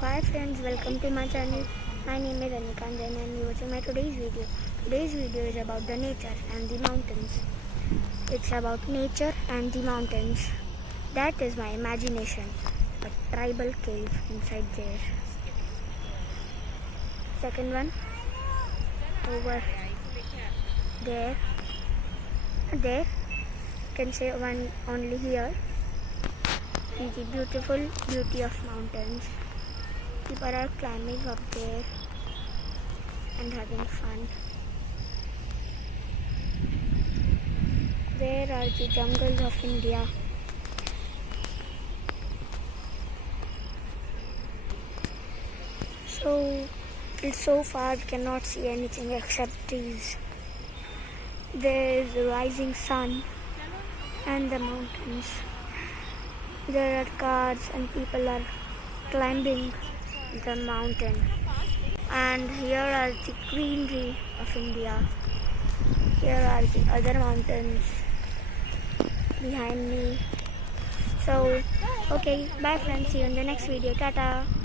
Hi friends, welcome to my channel. My name is Anekant Jain and you are watching my today's video. Today's video is about the nature and the mountains. It's about nature and the mountains. That is my imagination. A tribal cave inside there. Second one, over there. There, you can say one only here. And the beautiful beauty of mountains. People are climbing up there and having fun. There are the jungles of India. So it's so far we cannot see anything except trees. There is the rising sun and the mountains. There are cars and people are climbing the mountain. And here are the greenery of India. Here are the other mountains behind me. So, okay, bye friends. See you in the next video. Tata.